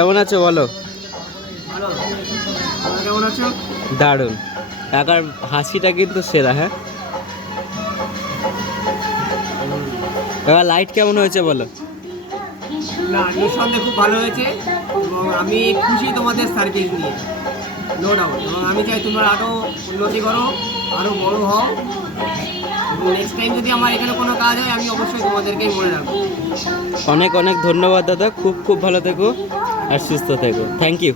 কেমন আছো বলো? কেমন আছো? দারুণ। কাকার হাসিটা কিন্তু সেরা। হ্যাঁ কাকা, লাইট কেমন হয়েছে বলো? না, নিঃসন্দেহে খুব ভালো হয়েছে এবং আমি খুশি তোমাদের সার্ভিস নিয়ে, নো ডাউট। এবং আমি চাই তোমরা আরও উন্নতি করো, আরও বড় হও, এবং নেক্সট টাইম যদি আমার এখানে কোনো কাজ হয় আমি অবশ্যই তোমাদেরকেই মনে রাখবো। অনেক অনেক ধন্যবাদ দাদা, খুব খুব ভালো থেকো আর সুস্থ থেকো। Thank you.